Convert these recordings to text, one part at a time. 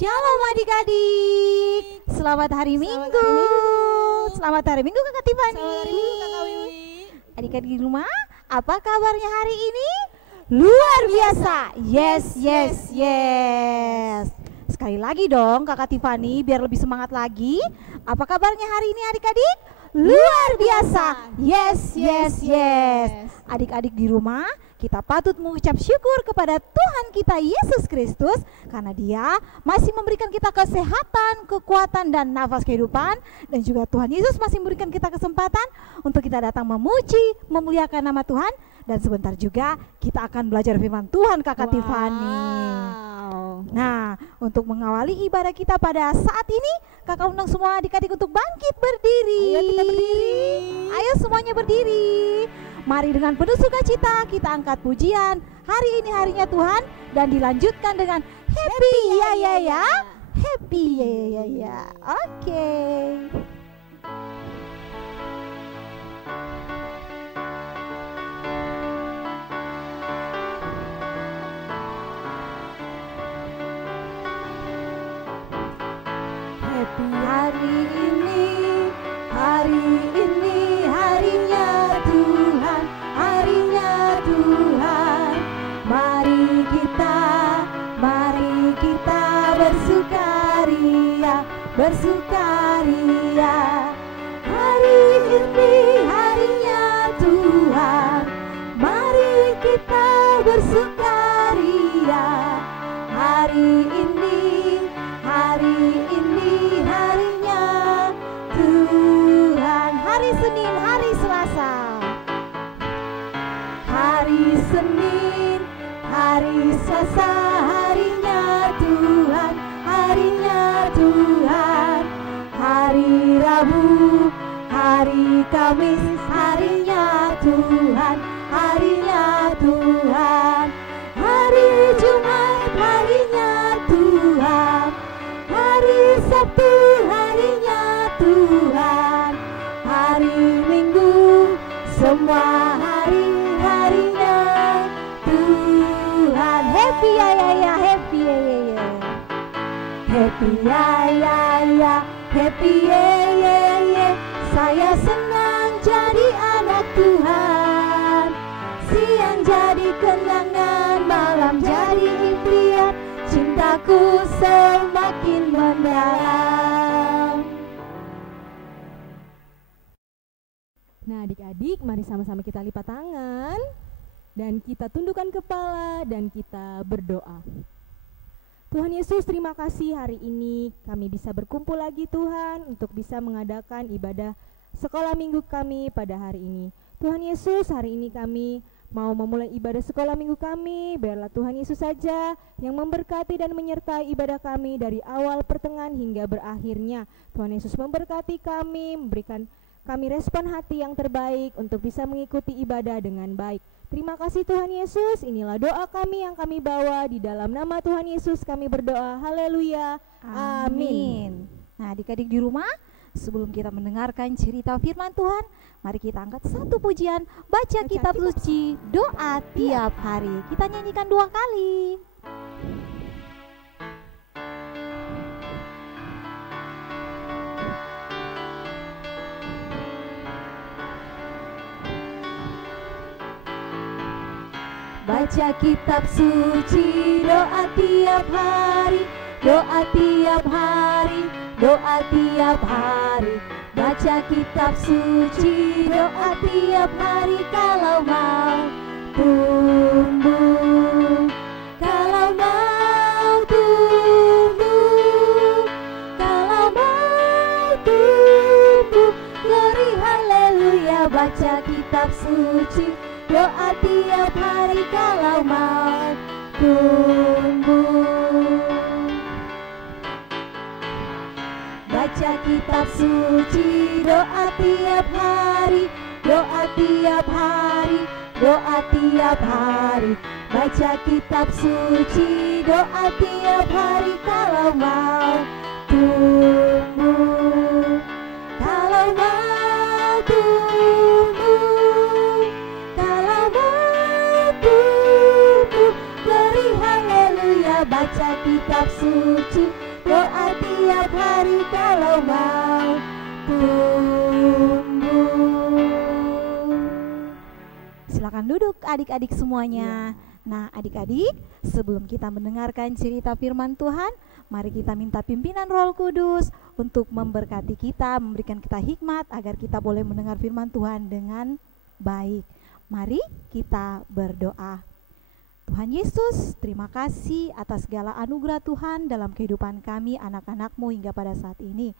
Shalom adik-adik. Selamat hari Minggu. Selamat hari Minggu Kakak Tiffany. Adik-adik di rumah, apa kabarnya hari ini? Luar biasa. Yes. Sekali lagi dong Kakak Tiffany biar lebih semangat lagi. Apa kabarnya hari ini adik-adik? Luar biasa. Yes. Adik-adik di rumah, kita patut mengucap syukur kepada Tuhan kita Yesus Kristus karena Dia masih memberikan kita kesehatan, kekuatan dan nafas kehidupan, dan juga Tuhan Yesus masih memberikan kita kesempatan untuk kita datang memuji, memuliakan nama Tuhan, dan sebentar juga kita akan belajar firman Tuhan Kakak Tiffany. Nah, untuk mengawali ibadah kita pada saat ini, Kakak undang semua adik-adik untuk bangkit berdiri. Ayo kita berdiri. Ayo semuanya berdiri. Mari dengan penuh sukacita kita angkat pujian. Hari ini harinya Tuhan dan dilanjutkan dengan happy ya. Happy ya. Oke. Happy hari ini harinya Tuhan, Mari kita bersukaria. Hari ini harinya Tuhan, mari kita bersukaria. Hari ini harinya Tuhan. Hari Senin, hari Selasa, hari Senin, hari Selasa, harinya Tuhan. Hari Rabu, hari Kamis, harinya Tuhan. Hari Jumat, harinya Tuhan. Hari Sabtu, harinya Tuhan. Hari Minggu, semua harinya Tuhan. Happy ya. Happy ya. Saya senang jadi anak Tuhan. Siang jadi kenangan, malam jadi impian. Cintaku semakin mendalam. Nah adik-adik, mari sama-sama kita lipat tangan dan kita tundukkan kepala dan kita berdoa. Tuhan Yesus, terima kasih hari ini kami bisa berkumpul lagi Tuhan untuk bisa mengadakan ibadah sekolah minggu kami pada hari ini. Tuhan Yesus, hari ini kami mau memulai ibadah sekolah minggu kami. Biarlah Tuhan Yesus saja yang memberkati dan menyertai ibadah kami dari awal, pertengahan hingga berakhirnya. Tuhan Yesus memberkati kami, memberikan kami respon hati yang terbaik untuk bisa mengikuti ibadah dengan baik. Terima kasih Tuhan Yesus, inilah doa kami yang kami bawa di dalam nama Tuhan Yesus kami berdoa, haleluya, amin. Nah adik-adik di rumah, sebelum kita mendengarkan cerita firman Tuhan, mari kita angkat satu pujian, baca kitab suci, doa tiap hari. Kita nyanyikan 2 kali. Baca kitab suci, doa tiap hari. Baca kitab suci, doa tiap hari. Kalau mau tumbuh, glory haleluya. Baca kitab suci, doa tiap hari. Kalau mau tumbuh, baca kitab suci, doa tiap hari. Baca kitab suci, doa tiap hari. Kalau mau tumbuh, glory haleluya. Baca kitab suci, Silakan duduk adik-adik semuanya. Nah, adik-adik, sebelum kita mendengarkan cerita firman Tuhan, mari kita minta pimpinan Roh Kudus untuk memberkati kita, memberikan kita hikmat agar kita boleh mendengar firman Tuhan dengan baik. Mari kita berdoa. Tuhan Yesus, terima kasih atas segala anugerah Tuhan dalam kehidupan kami anak-anak-Mu hingga pada saat ini.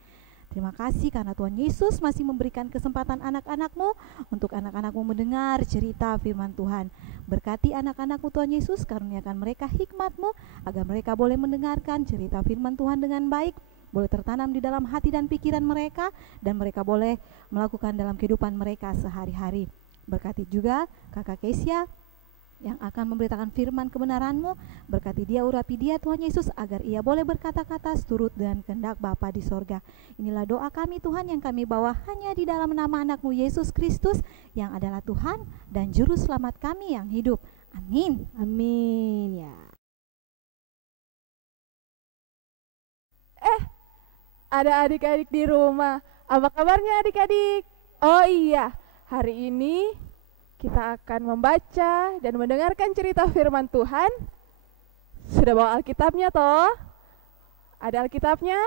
Terima kasih karena Tuhan Yesus masih memberikan kesempatan anak-anak-Mu untuk anak-anak-Mu mendengar cerita firman Tuhan. Berkati anak-anak-Mu Tuhan Yesus, karuniakan mereka hikmat-Mu agar mereka boleh mendengarkan cerita firman Tuhan dengan baik, boleh tertanam di dalam hati dan pikiran mereka, dan mereka boleh melakukan dalam kehidupan mereka sehari-hari. Berkati juga Kakak Kesia yang akan memberitakan firman kebenaran-Mu. Berkati dia, urapi dia Tuhan Yesus agar ia boleh berkata-kata seturut dengan kehendak Bapa di sorga. Inilah doa kami Tuhan yang kami bawa hanya di dalam nama anak-Mu Yesus Kristus yang adalah Tuhan dan Juru Selamat kami yang hidup. Amin. Amin ya. Ada adik-adik di rumah. Apa kabarnya adik-adik? Oh iya, hari ini kita akan membaca dan mendengarkan cerita firman Tuhan. Sudah bawa Alkitabnya toh? Ada Alkitabnya?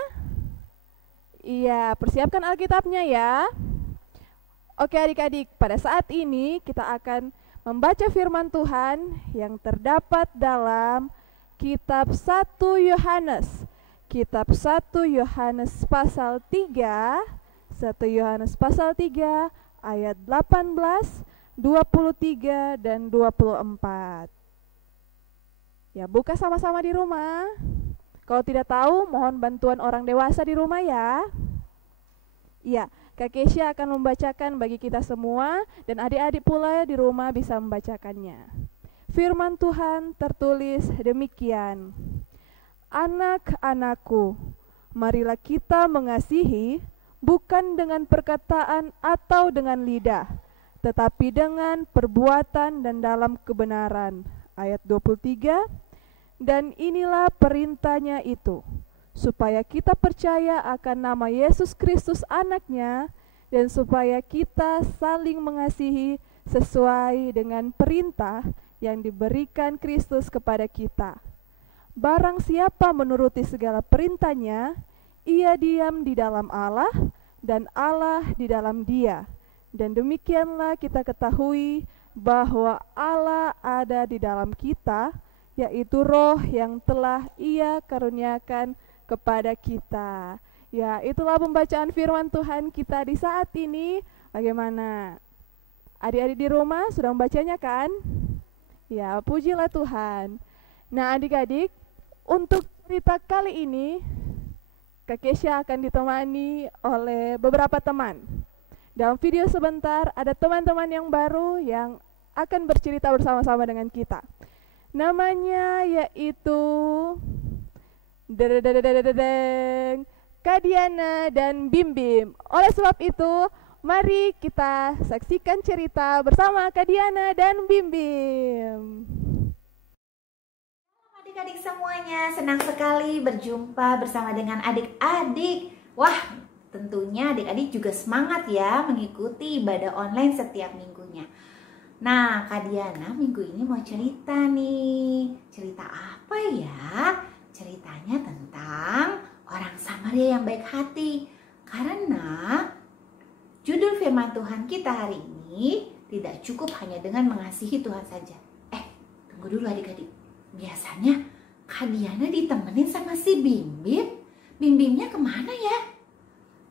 Iya, persiapkan Alkitabnya ya. Oke adik-adik, pada saat ini kita akan membaca firman Tuhan yang terdapat dalam kitab 1 Yohanes. Kitab 1 Yohanes pasal 3, 1 Yohanes pasal 3 ayat 18, 23 dan 24. Ya, buka sama-sama di rumah. Kalau tidak tahu, mohon bantuan orang dewasa di rumah ya. Iya, Kak Kesia akan membacakan bagi kita semua dan adik-adik pula di rumah bisa membacakannya. Firman Tuhan tertulis demikian. Anak-anakku, marilah kita mengasihi bukan dengan perkataan atau dengan lidah, tetapi dengan perbuatan dan dalam kebenaran. Ayat 23, dan inilah perintahnya itu, supaya kita percaya akan nama Yesus Kristus anaknya, dan supaya kita saling mengasihi sesuai dengan perintah yang diberikan Kristus kepada kita. Barang siapa menuruti segala perintahnya, ia diam di dalam Allah, dan Allah di dalam dia. Dan demikianlah kita ketahui bahwa Allah ada di dalam kita, yaitu Roh yang telah Ia karuniakan kepada kita. Ya, itulah pembacaan firman Tuhan kita di saat ini. Bagaimana? Adik-adik di rumah sudah membacanya kan? Ya, pujilah Tuhan. Nah, adik-adik, untuk cerita kali ini, Kak Kesia akan ditemani oleh beberapa teman. Dalam video sebentar ada teman-teman yang baru yang akan bercerita bersama-sama dengan kita. Namanya yaitu Kak Diana dan Bim Bim. Oleh sebab itu, mari kita saksikan cerita bersama Kak Diana dan Bim Bim. Adik-adik semuanya, senang sekali berjumpa bersama dengan adik-adik. Wah, tentunya adik-adik juga semangat ya mengikuti ibadah online setiap minggunya. Nah, Kak Diana minggu ini mau cerita nih. Cerita apa ya? Ceritanya tentang orang Samaria yang baik hati. Karena judul firman Tuhan kita hari ini tidak cukup hanya dengan mengasihi Tuhan saja. Tunggu dulu adik-adik. Biasanya Kak Diana ditemenin sama si Bim Bim. Bim Bimnya kemana ya?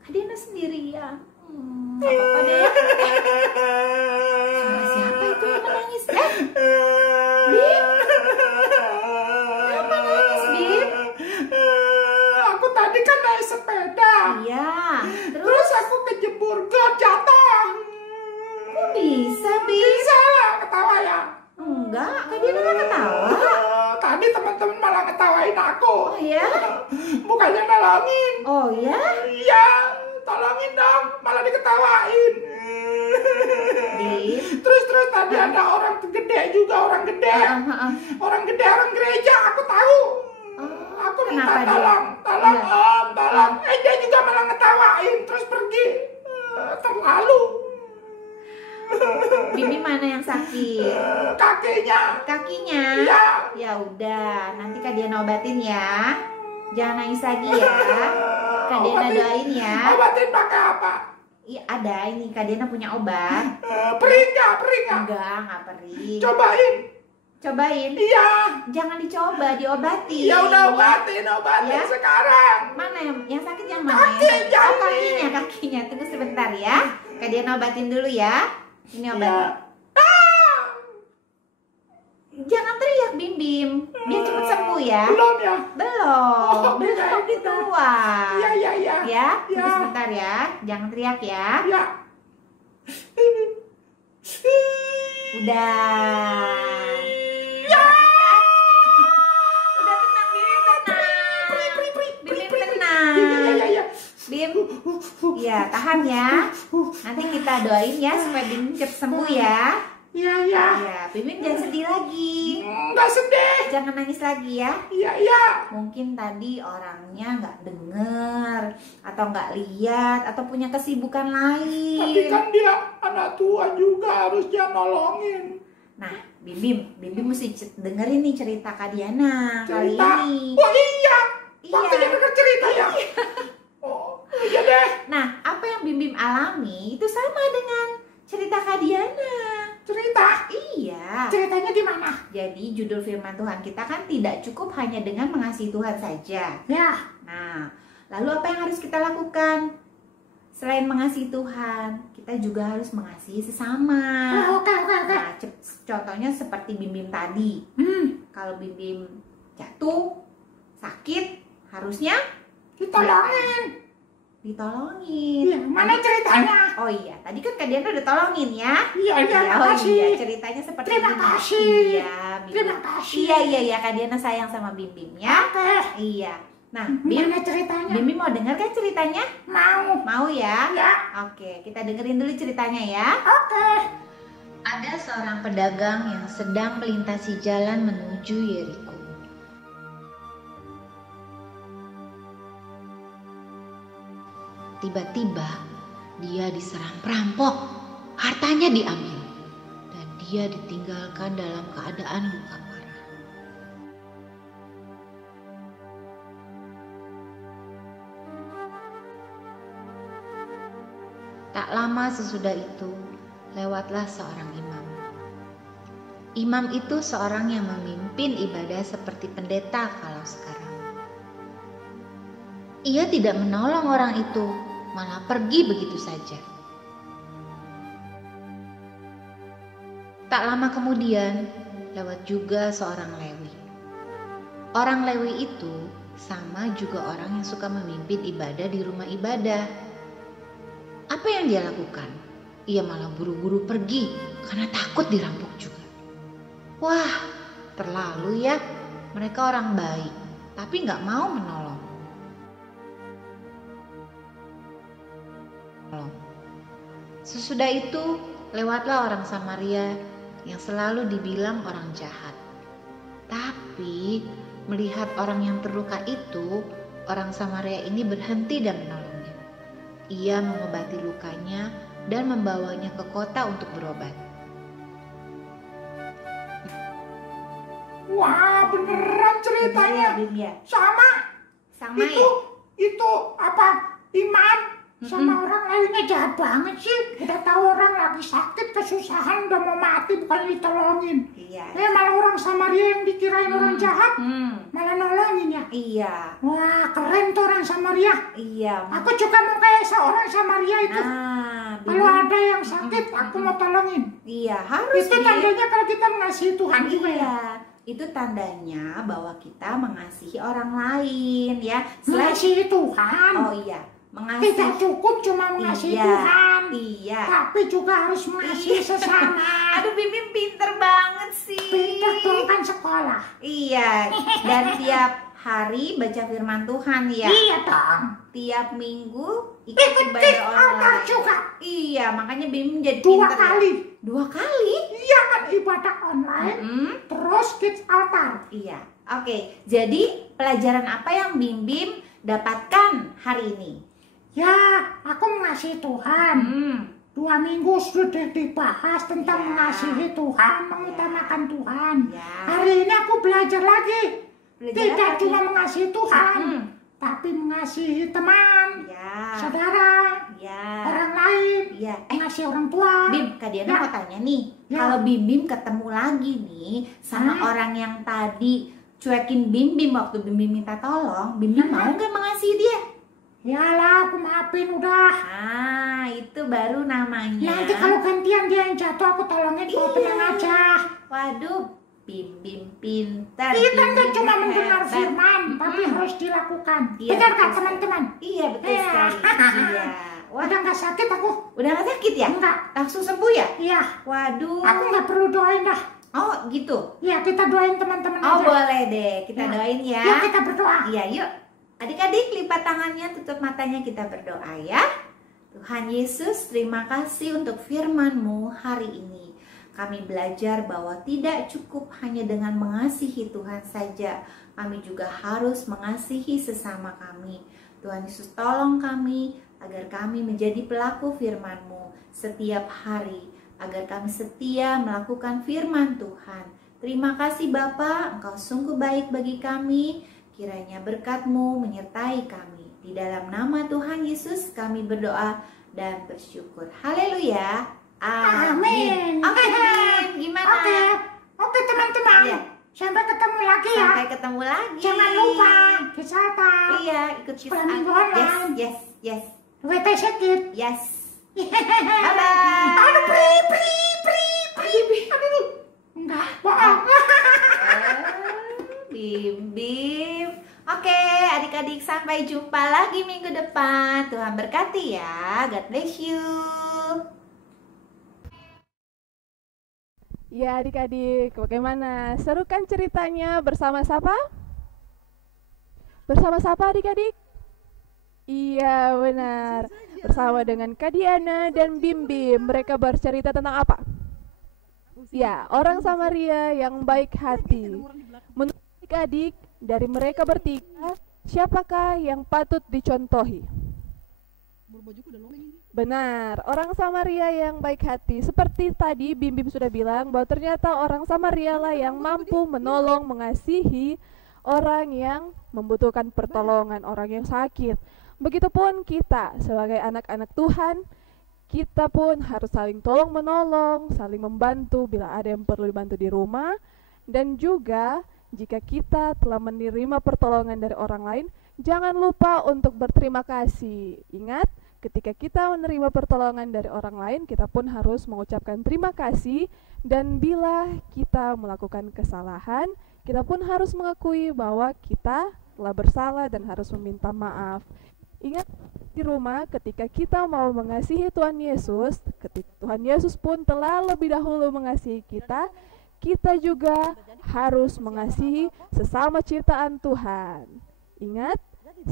Kak Diana sendirian. Gak apa-apa deh. Suara siapa itu yang menangis? Bim? Kenapa nangis, Bim? Aku tadi kan naik sepeda. Iya. Terus aku kejebur got jatuh. Kok bisa, Bim? Bisa lah ketawa ya? Enggak, Kak Diana gak ketawa. Tadi teman-teman malah ketawain aku. Oh ya? Bukannya nolongin. Oh ya? Iya, tolongin dong, malah diketawain. Bim. Terus tadi ada orang gede juga, orang gede. Orang gede, orang gereja, aku tahu. Aku minta kenapa dia? tolong Iya. Om, tolong. Dia juga malah ngetawain, terus pergi. Bim mana yang sakit? Kakinya. Kakinya? Iya. Ya udah, nanti Kak Diana obatin ya. Jangan nangis lagi ya. Kak Diana doain ya. Obatin pakai apa? Iya ada ini, Kak Diana punya obat. Perih nggak? Enggak perih. Cobain. Cobain. Iya. Jangan dicoba, diobatin. Ya udah obatin Ya. sekarang. Mana yang sakit yang mana? Yang sakit? Oh, kakinya. Tunggu sebentar ya. Kak Diana obatin dulu ya. Ini obatnya. Jangan teriak Bim Bim. Biar cepet sembuh ya. Belum ya? Belum dituang. Iya. Ya, tunggu sebentar ya. Jangan teriak ya. Ya. Udah. Ya. Udah tenang Bim, tenang. Bim tenang. Iya. Bim, ya tahan ya. Nanti kita doain ya supaya Bim cepat sembuh ya. Iya. Ya, Bim jangan sedih lagi. Nggak sedih. Jangan nangis lagi ya. Iya. Mungkin tadi orangnya nggak denger atau nggak lihat atau punya kesibukan lain. Tapi kan dia anak tua juga, harus dia nolongin. Nah, Bim mesti dengerin nih cerita Kak Diana kali Cerita. ini. Oh iya. Iya. Waktunya denger cerita ya. Oh iya deh. Nah, apa yang Bim alami itu sama dengan cerita Kak Diana. Cerita. Iya. Ceritanya gimana? Jadi judul firman Tuhan kita kan tidak cukup hanya dengan mengasihi Tuhan saja. Ya. Nah, lalu apa yang harus kita lakukan? Selain mengasihi Tuhan, kita juga harus mengasihi sesama. Oke. Nah, contohnya seperti Bim tadi. Kalau Bim jatuh, sakit, harusnya Ditolongin. ditolongin. Iya, mana ceritanya? Oh iya, tadi kan Kak Diana udah tolongin ya. Iya, Oh makasih. iya, ceritanya seperti Terima ini. kasih. Iya, Bim. Terima kasih. Iya, Kak Diana sayang sama Bim ya. Oke. Iya. Nah, Bim Mana ceritanya? mau denger kan ceritanya? Mau. Mau ya? Ya. Oke, kita dengerin dulu ceritanya ya. Oke. Ada seorang pedagang yang sedang melintasi jalan menuju Yeriko. Tiba-tiba dia diserang perampok, hartanya diambil, dan dia ditinggalkan dalam keadaan luka parah. Tak lama sesudah itu, lewatlah seorang imam. Imam itu seorang yang memimpin ibadah seperti pendeta kalau sekarang. Ia tidak menolong orang itu, malah pergi begitu saja. Tak lama kemudian, lewat juga seorang Lewi. Orang Lewi itu sama juga orang yang suka memimpin ibadah di rumah ibadah. Apa yang dia lakukan? Ia malah buru-buru pergi karena takut dirampok juga. Wah, terlalu ya. Mereka orang baik, tapi nggak mau menolong. Sesudah itu, lewatlah orang Samaria yang selalu dibilang orang jahat. Tapi, melihat orang yang terluka itu, orang Samaria ini berhenti dan menolongnya. Ia mengobati lukanya dan membawanya ke kota untuk berobat. Wah, beneran ceritanya. Sama ya? Itu apa? Imam sama orang lainnya jahat banget sih. Udah tahu orang lagi sakit, kesusahan, udah mau mati, bukan ditolongin. Iya. Malah orang Samaria yang dikirain orang jahat, malah nolongin ya. Iya. Wah, keren tuh orang Samaria. Iya. Aku juga mau kayak seorang Samaria itu. Kalau ada yang sakit, aku mau tolongin. Iya, harus. Itu tandanya kalau kita mengasihi Tuhan juga ya. Itu tandanya bahwa kita mengasihi orang lain ya. Mengasihi Tuhan. Oh iya, mengasihi. Tidak cukup cuma mengasihi Tuhan. Iya. Tapi juga harus mengasihi sesama. Aduh, Bim pinter banget sih. Pinter dong, kan sekolah. Iya. Dan tiap hari baca firman Tuhan ya. Iya dong. Tiap minggu ikut ibadah online juga. Iya, makanya Bim jadi 2 pinter. kali. 2 kali? Iya kan, ibadah online. Terus kids altar. Iya. Oke, jadi pelajaran apa yang Bim dapatkan hari ini? Ya, aku mengasihi Tuhan. 2 minggu sudah dibahas tentang Ya. mengasihi Tuhan, mengutamakan Tuhan. Ya. Hari ini aku belajar lagi. Belajar Tidak apa cuma nih? mengasihi Tuhan, Mm-mm. tapi mengasihi teman, Ya. saudara, Ya. orang lain, Ya. mengasihi orang tua. Bim, Kak Diana Ya. mau tanya nih, Ya. kalau Bim Bim ketemu lagi nih sama orang yang tadi cuekin Bim Bim waktu Bim Bim minta tolong, Bim Bim mau nggak mengasihi dia? Yalah, aku maafin udah. Ah, itu baru namanya. Nanti kalau gantian dia yang jatuh, aku tolongin kok, tenang aja. Waduh, Bim Bim pintar. Iya kan Bim gak Bim cuma mendengar hebat. firman, tapi harus dilakukan. Iya, Benar gak betul. teman-teman? Iya betul Iya. sekali. Iya. Wah, Udah gak sakit aku? udah nggak sakit ya? Enggak. Langsung sembuh ya? Iya, Waduh. aku gak perlu doain dah. Oh gitu. Iya, kita doain teman-teman Oh aja. boleh deh, kita Ya. doain ya. Yuk kita berdoa. Iya yuk. Adik-adik lipat tangannya, tutup matanya, kita berdoa ya. Tuhan Yesus, terima kasih untuk firman-Mu hari ini. Kami belajar bahwa tidak cukup hanya dengan mengasihi Tuhan saja. Kami juga harus mengasihi sesama kami. Tuhan Yesus, tolong kami agar kami menjadi pelaku firman-Mu setiap hari. Agar kami setia melakukan firman Tuhan. Terima kasih Bapa, Engkau sungguh baik bagi kami. Kiranya berkat-Mu menyertai kami. Di dalam nama Tuhan Yesus kami berdoa dan bersyukur. Haleluya. Amin. Amin. Oke, gimana? Oke teman-teman. Iya. Sampai ketemu lagi ya. Sampai ketemu lagi. Jangan lupa kesehatan. Iya, ikut kiss Sekolah minggu up. online. Yes. WT sakit. Yes. Bye-bye. Aduh, pri. Aduh. Enggak, bohong. Bim Bim. Oke, adik-adik, sampai jumpa lagi minggu depan. Tuhan berkati ya. God bless you. Ya adik-adik, bagaimana? Seru kan ceritanya bersama siapa? Bersama siapa adik-adik? Iya benar, bersama dengan Kak Diana dan Bim Bim. Mereka bercerita tentang apa? Ya, orang Samaria yang baik hati. Menurut adik-adik, dari mereka bertiga, siapakah yang patut dicontohi? Benar, orang Samaria yang baik hati. Seperti tadi Bim Bim sudah bilang bahwa ternyata orang Samaria lah yang mampu menolong, mengasihi orang yang membutuhkan pertolongan, orang yang sakit. Begitupun kita sebagai anak-anak Tuhan, kita pun harus saling tolong menolong, saling membantu bila ada yang perlu dibantu di rumah. Dan juga jika kita telah menerima pertolongan dari orang lain, jangan lupa untuk berterima kasih. Ingat, ketika kita menerima pertolongan dari orang lain, kita pun harus mengucapkan terima kasih. Dan bila kita melakukan kesalahan, kita pun harus mengakui bahwa kita telah bersalah dan harus meminta maaf. Ingat, di rumah ketika kita mau mengasihi Tuhan Yesus, ketika Tuhan Yesus pun telah lebih dahulu mengasihi kita, kita juga harus mengasihi sesama ciptaan Tuhan. Ingat,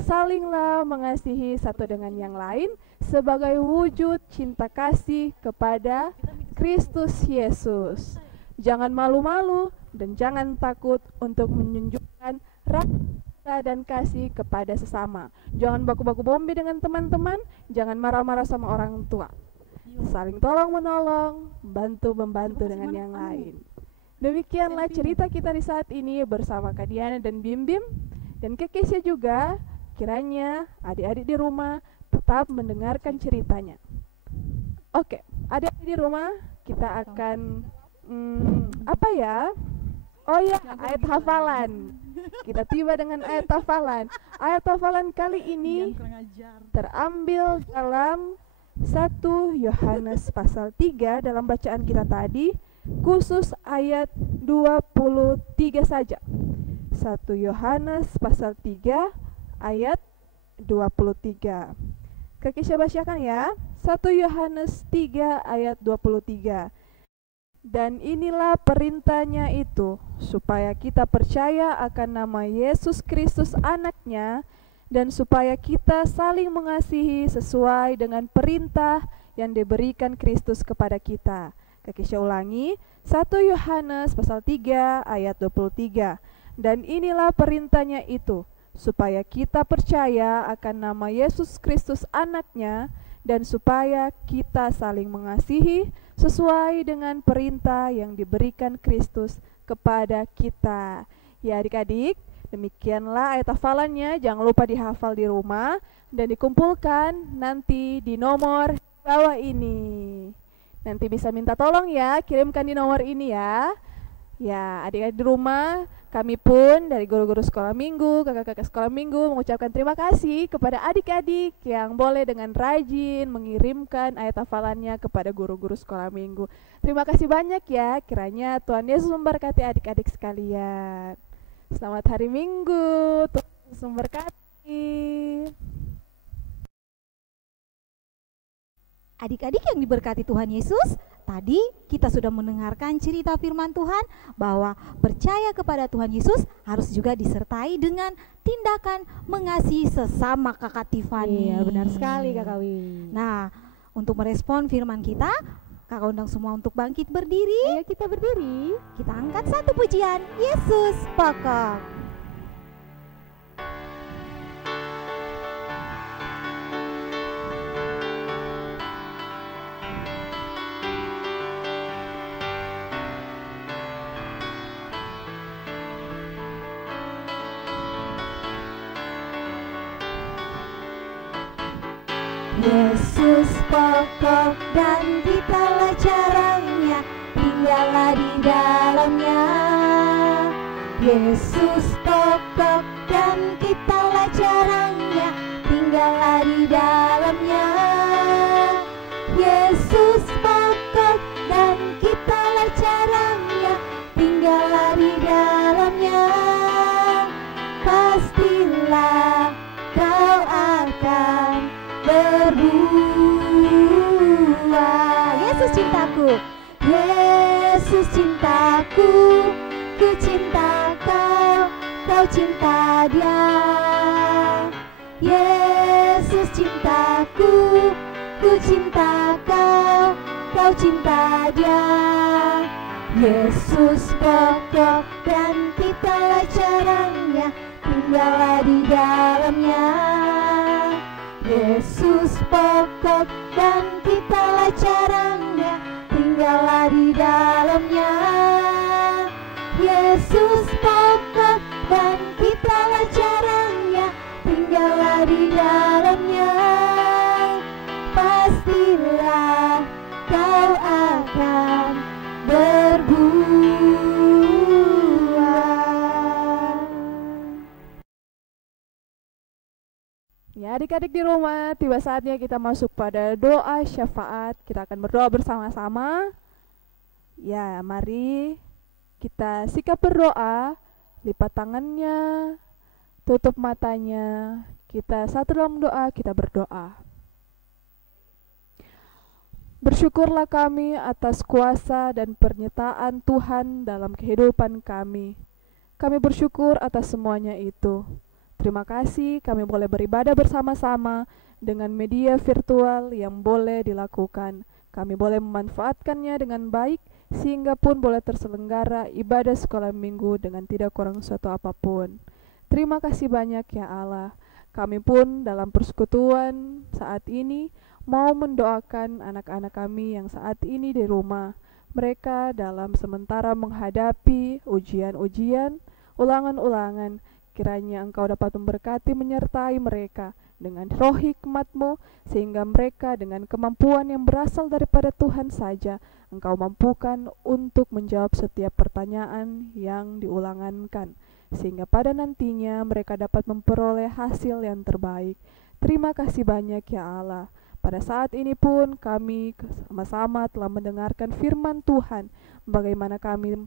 salinglah mengasihi satu dengan yang lain sebagai wujud cinta kasih kepada Kristus Yesus. Jangan malu-malu dan jangan takut untuk menunjukkan rasa dan kasih kepada sesama. Jangan baku-baku bombe dengan teman-teman, jangan marah-marah sama orang tua. Saling tolong-menolong, bantu-membantu dengan yang lain. Demikianlah cerita kita di saat ini bersama Kak Diana dan Bim Bim. Dan Kak Kesia juga, kiranya adik-adik di rumah tetap mendengarkan ceritanya. Oke, adik-adik di rumah kita akan apa ya? Oh ya, ayat hafalan. Kita tiba dengan ayat hafalan. Ayat hafalan kali ini terambil dalam 1 Yohanes pasal 3 dalam bacaan kita tadi, khusus ayat 23 saja. 1 Yohanes pasal 3 ayat 23. Kak Kisha bacakan ya. 1 Yohanes 3 ayat 23. Dan inilah perintahnya itu, supaya kita percaya akan nama Yesus Kristus anaknya, dan supaya kita saling mengasihi sesuai dengan perintah yang diberikan Kristus kepada kita. Kaki saya ulangi, 1 Yohanes pasal 3 ayat 23. Dan inilah perintahnya itu, supaya kita percaya akan nama Yesus Kristus anaknya, dan supaya kita saling mengasihi sesuai dengan perintah yang diberikan Kristus kepada kita. Ya adik-adik, demikianlah ayat hafalannya, jangan lupa dihafal di rumah dan dikumpulkan nanti di nomor bawah ini. Nanti bisa minta tolong ya, kirimkan di nomor ini ya. Ya, adik-adik di rumah, kami pun dari guru-guru sekolah minggu, kakak-kakak sekolah minggu mengucapkan terima kasih kepada adik-adik yang boleh dengan rajin mengirimkan ayat hafalannya kepada guru-guru sekolah minggu. Terima kasih banyak ya, kiranya Tuhan Yesus memberkati adik-adik sekalian. Selamat hari Minggu, Tuhan Yesus memberkati. Adik-adik yang diberkati Tuhan Yesus, tadi kita sudah mendengarkan cerita firman Tuhan bahwa percaya kepada Tuhan Yesus harus juga disertai dengan tindakan mengasihi sesama Kakak Tiffany. Iya, benar sekali Kakak Wi. Nah, untuk merespon firman kita, Kakak undang semua untuk bangkit berdiri. Ayo kita berdiri. Kita angkat satu pujian, Yesus pokok. Yesus pokok dan kitalah caranya, tinggallah di dalamnya. Yesus pokok dan kitalah caranya, tinggallah di dalamnya. Yesus pokok dan kitalah caranya, tinggallah di dalamnya. Pastilah kau akan berbuah. Yesus cintaku, Yesus cintaku, ku cinta kau, kau cinta dia. Yesus cintaku, ku cinta kau, kau cinta dia. Yesus pokok dan kitalah caranya, tinggallah di dalamnya. Yesus pokok dan kitalah caranya, tinggallah di dalamnya. Yesus pokok dan kitalah caranya, tinggallah di dalamnya. Pastilah kau akan berbuah. Ya adik-adik di rumah, tiba saatnya kita masuk pada doa syafaat. Kita akan berdoa bersama-sama. Ya, mari kita sikap berdoa, lipat tangannya, tutup matanya. Kita satu dalam doa, kita berdoa. Bersyukurlah kami atas kuasa dan pernyataan Tuhan dalam kehidupan kami. Kami bersyukur atas semuanya itu. Terima kasih kami boleh beribadah bersama-sama dengan media virtual yang boleh dilakukan. Kami boleh memanfaatkannya dengan baik sehingga pun boleh terselenggara ibadah sekolah minggu dengan tidak kurang suatu apapun. Terima kasih banyak ya Allah. Kami pun dalam persekutuan saat ini mau mendoakan anak-anak kami yang saat ini di rumah. Mereka dalam sementara menghadapi ujian-ujian, ulangan-ulangan. Kiranya Engkau dapat memberkati menyertai mereka dengan roh hikmat-Mu, sehingga mereka dengan kemampuan yang berasal daripada Tuhan saja, Engkau mampukan untuk menjawab setiap pertanyaan yang diulangankan, sehingga pada nantinya mereka dapat memperoleh hasil yang terbaik. Terima kasih banyak ya Allah. Pada saat ini pun kami sama-sama telah mendengarkan firman Tuhan, bagaimana kami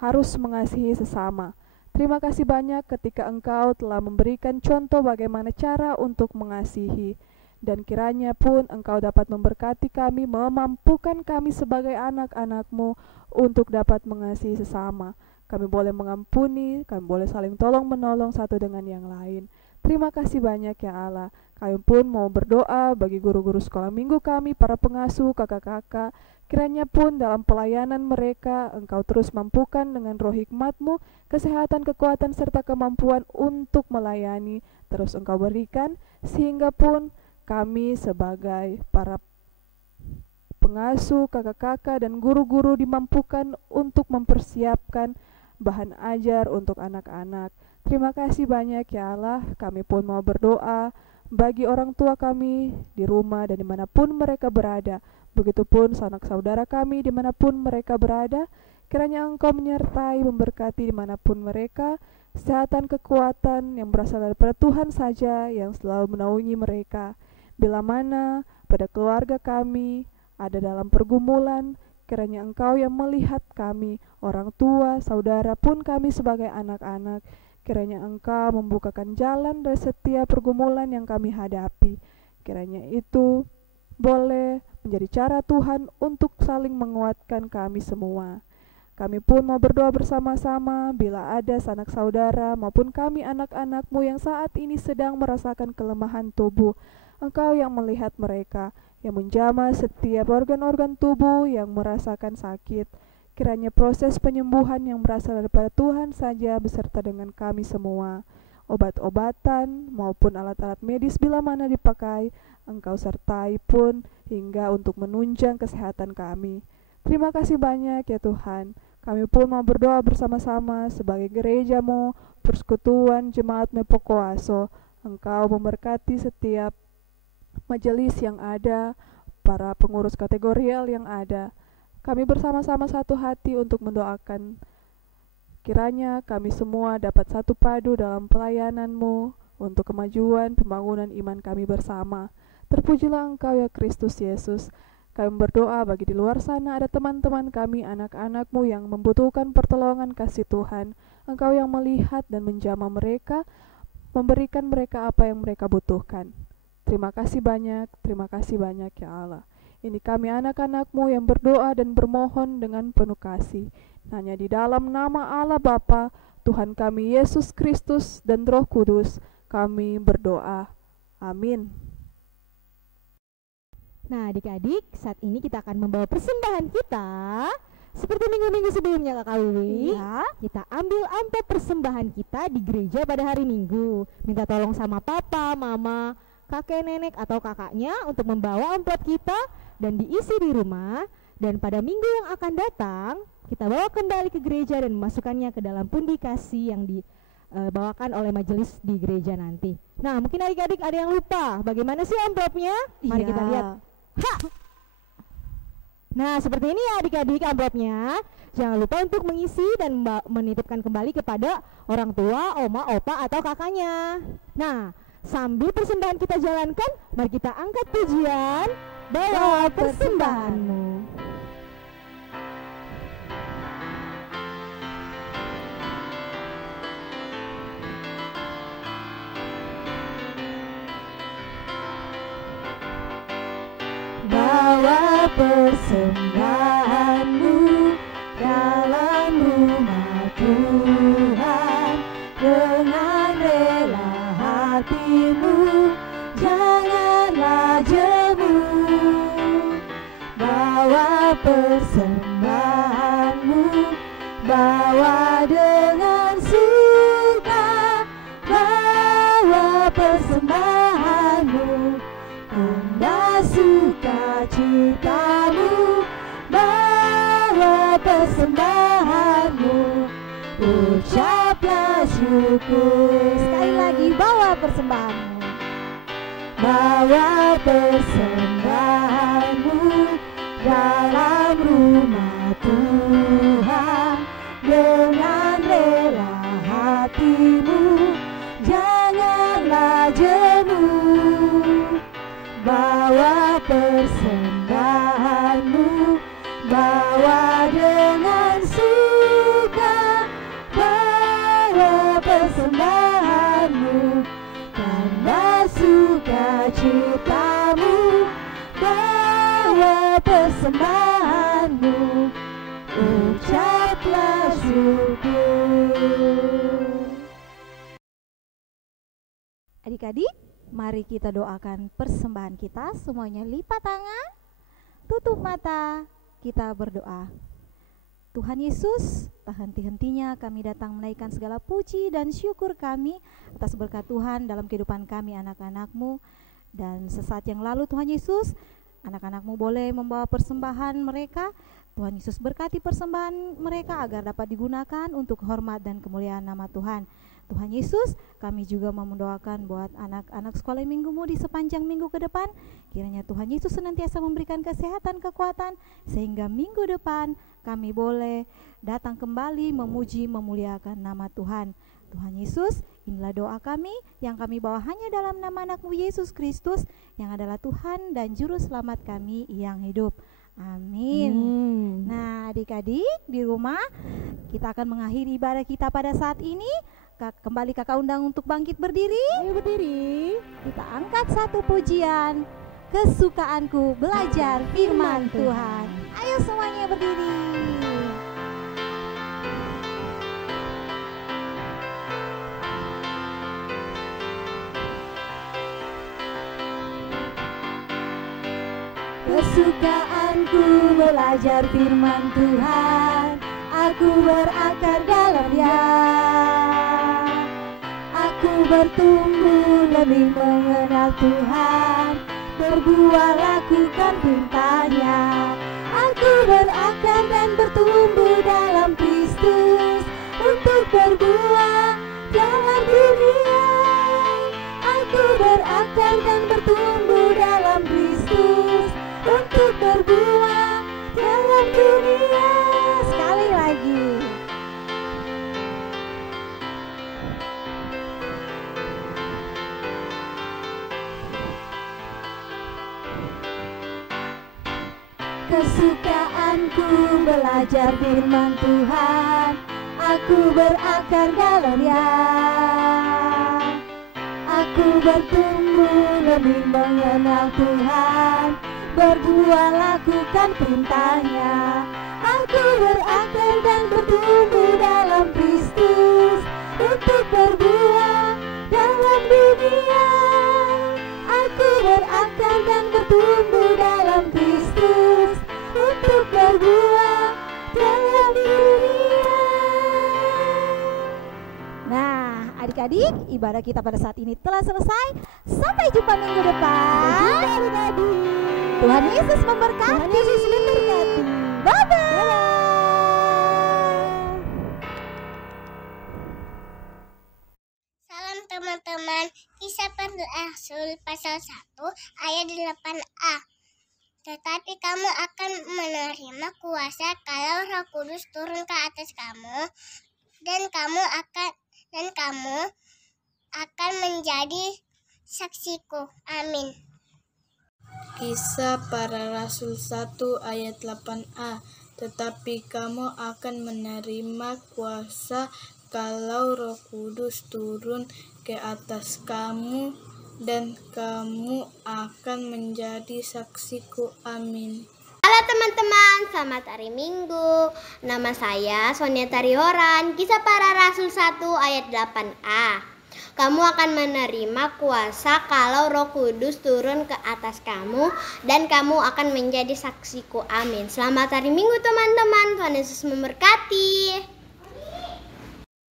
harus mengasihi sesama. Terima kasih banyak ketika Engkau telah memberikan contoh bagaimana cara untuk mengasihi. Dan kiranya pun Engkau dapat memberkati kami, memampukan kami sebagai anak-anak-Mu untuk dapat mengasihi sesama. Kami boleh mengampuni, kami boleh saling tolong-menolong satu dengan yang lain. Terima kasih banyak ya Allah. Kami pun mau berdoa bagi guru-guru sekolah minggu kami, para pengasuh, kakak-kakak. Kiranya pun dalam pelayanan mereka Engkau terus mampukan dengan roh hikmat-Mu, kesehatan, kekuatan, serta kemampuan untuk melayani. Terus Engkau berikan, sehingga pun kami sebagai para pengasuh, kakak-kakak, dan guru-guru dimampukan untuk mempersiapkan bahan ajar untuk anak-anak. Terima kasih banyak ya Allah. Kami pun mau berdoa bagi orang tua kami di rumah dan dimanapun mereka berada. Begitupun sanak saudara kami dimanapun mereka berada. Kiranya Engkau menyertai, memberkati dimanapun mereka, kesehatan, kekuatan yang berasal daripada Tuhan saja yang selalu menaungi mereka. Bila mana pada keluarga kami ada dalam pergumulan, kiranya Engkau yang melihat kami, orang tua, saudara pun kami sebagai anak-anak, kiranya Engkau membukakan jalan dari setiap pergumulan yang kami hadapi. Kiranya itu boleh menjadi cara Tuhan untuk saling menguatkan kami semua. Kami pun mau berdoa bersama-sama bila ada sanak saudara maupun kami anak-anak-Mu yang saat ini sedang merasakan kelemahan tubuh. Engkau yang melihat mereka, yang menjamah setiap organ-organ tubuh yang merasakan sakit. Kiranya proses penyembuhan yang berasal daripada Tuhan saja beserta dengan kami semua. Obat-obatan maupun alat-alat medis bila mana dipakai, Engkau sertai pun hingga untuk menunjang kesehatan kami. Terima kasih banyak ya Tuhan. Kami pun mau berdoa bersama-sama sebagai gereja-Mu, persekutuan jemaat Mepokoaso. Engkau memberkati setiap majelis yang ada, para pengurus kategorial yang ada. Kami bersama-sama satu hati untuk mendoakan. Kiranya kami semua dapat satu padu dalam pelayanan-Mu untuk kemajuan pembangunan iman kami bersama. Terpujilah Engkau ya Kristus Yesus. Kami berdoa bagi di luar sana ada teman-teman kami, anak-anak-Mu yang membutuhkan pertolongan kasih Tuhan. Engkau yang melihat dan menjamah mereka, memberikan mereka apa yang mereka butuhkan. Terima kasih banyak ya Allah. Ini kami anak-anak-Mu yang berdoa dan bermohon dengan penuh kasih. Hanya di dalam nama Allah Bapa, Tuhan kami Yesus Kristus dan Roh Kudus, kami berdoa. Amin. Nah adik-adik, saat ini kita akan membawa persembahan kita. Seperti minggu-minggu sebelumnya Kakak Wiwi, kita ambil amplop persembahan kita di gereja pada hari Minggu. Minta tolong sama papa, mama, kakek, nenek, atau kakaknya untuk membawa amplop kita dan diisi di rumah. Dan pada minggu yang akan datang, kita bawa kembali ke gereja dan memasukkannya ke dalam pundi kasih yang dibawakan oleh majelis di gereja nanti. Nah mungkin adik-adik ada yang lupa, bagaimana sih amplopnya? Mari kita lihat. Nah seperti ini ya adik-adik amplopnya. Jangan lupa untuk mengisi dan menitipkan kembali kepada orang tua, oma, opa, atau kakaknya. Nah sambil persembahan kita jalankan, mari kita angkat pujian, bawa persembahanmu. Bawa persembahanmu dalam rumah Tuhan dengan rela hatimu, janganlah jemu. Bawa persembahanmu, bawa dengan suka, bawa persembahanmu, tanda sukacitamu, bawa persembahanmu, ucaplah syukur. Sekali lagi, bawa persembahanmu. Bawa persembahanmu dalam rumah Tuhan dengan rela hatimu, janganlah jemu. Bawa persembahanmu, bawa dengan suka, bawa persembahanmu, tanda sukacitamu, bawa persembahanmu, ucaplah syukur. Adik-adik, mari kita doakan persembahan kita. Semuanya lipat tangan, tutup mata, kita berdoa. Tuhan Yesus, tak henti-hentinya kami datang menaikkan segala puji dan syukur kami atas berkat Tuhan dalam kehidupan kami anak-anak-Mu. Dan sesaat yang lalu Tuhan Yesus, anak-anak-Mu boleh membawa persembahan mereka. Tuhan Yesus berkati persembahan mereka agar dapat digunakan untuk hormat dan kemuliaan nama Tuhan. Tuhan Yesus, kami juga mau mendoakan buat anak-anak sekolah minggu-Mu di sepanjang minggu ke depan. Kiranya Tuhan Yesus senantiasa memberikan kesehatan, kekuatan, sehingga minggu depan kami boleh datang kembali memuji, memuliakan nama Tuhan. Tuhan Yesus, inilah doa kami yang kami bawa hanya dalam nama anak-Mu Yesus Kristus, yang adalah Tuhan dan Juru Selamat kami yang hidup. Amin. Nah, adik-adik di rumah, kita akan mengakhiri ibadah kita pada saat ini. Kembali kakak undang untuk bangkit berdiri. Ayo berdiri. Kita angkat satu pujian, kesukaanku belajar firman Tuhan. Ayo semuanya berdiri. Kesukaanku belajar firman Tuhan, aku berakar dalam Dia. Aku bertumbuh lebih mengenal Tuhan, berbuah lakukan perintah-Nya. Aku berakar dan bertumbuh dalam Kristus, untuk berbuah dalam dunia. Aku berakar dan bertumbuh dalam Kristus, untuk berbuah dalam dunia. Sekali lagi. Kesukaanku belajar firman Tuhan, aku berakar dalam Dia. Aku bertumbuh lebih mengenal Tuhan, berbuah lakukan perintah-Nya. Aku berakar dan bertumbuh dalam Kristus, untuk berbuah dalam dunia. Aku berakar dan bertumbuh dalam Kristus, untuk berbuah dalam dunia. Nah, adik-adik, ibadah kita pada saat ini telah selesai. Sampai jumpa minggu depan. Tuhan Yesus memberkati. Bye-bye. Salam teman-teman, Kisah Para Rasul pasal 1 ayat 8a. Tetapi kamu akan menerima kuasa kalau Roh Kudus turun ke atas kamu, dan kamu akan menjadi saksiku. Amin. Kisah Para Rasul 1 ayat 8a. Tetapi kamu akan menerima kuasa kalau Roh Kudus turun ke atas kamu, dan kamu akan menjadi saksiku. Amin. Halo teman-teman, selamat hari Minggu. Nama saya Sonia Tarihoran. Kisah Para Rasul 1 ayat 8a. Kamu akan menerima kuasa kalau Roh Kudus turun ke atas kamu, dan kamu akan menjadi saksiku. Amin. Selamat hari Minggu teman-teman. Tuhan Yesus memberkati.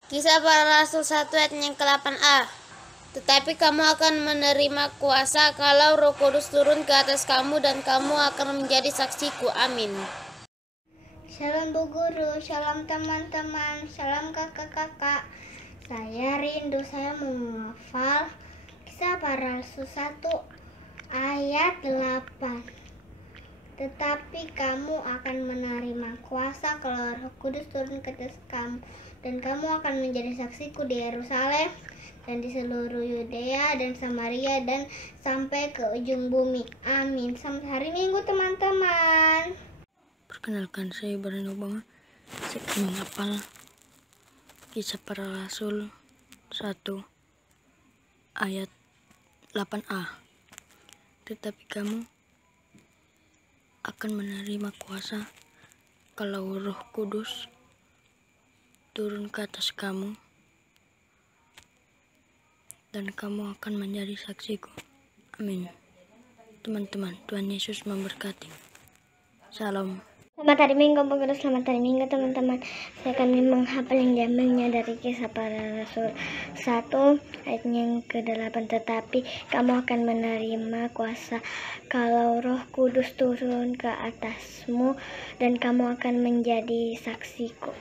Kisah Para Rasul 1 ayat yang ke-8a. Tetapi kamu akan menerima kuasa kalau Roh Kudus turun ke atas kamu, dan kamu akan menjadi saksiku. Amin. Shalom Bu Guru, shalom teman-teman, shalom kakak-kakak. Saya rindu, saya menghafal Kisah Para Rasul 1 ayat 8. Tetapi kamu akan menerima kuasa kalau Roh Kudus turun ke atas kamu, dan kamu akan menjadi saksiku di Yerusalem dan di seluruh Yudea dan Samaria dan sampai ke ujung bumi. Amin. Selamat hari Minggu teman-teman. Perkenalkan, saya Ibrahim Obama. Saya menghafal Kisah Para Rasul 1 ayat 8a. Tetapi kamu akan menerima kuasa kalau Roh Kudus turun ke atas kamu, dan kamu akan menjadi saksiku. Amin. Teman-teman, Tuhan Yesus memberkati. Salam. Selamat hari Minggu, Bu Guru. Selamat hari Minggu, teman-teman. Saya akan menghafal yang diambilnya dari Kisah Para Rasul 1 ayat yang ke-8. Tetapi kamu akan menerima kuasa kalau Roh Kudus turun ke atasmu, dan kamu akan menjadi saksiku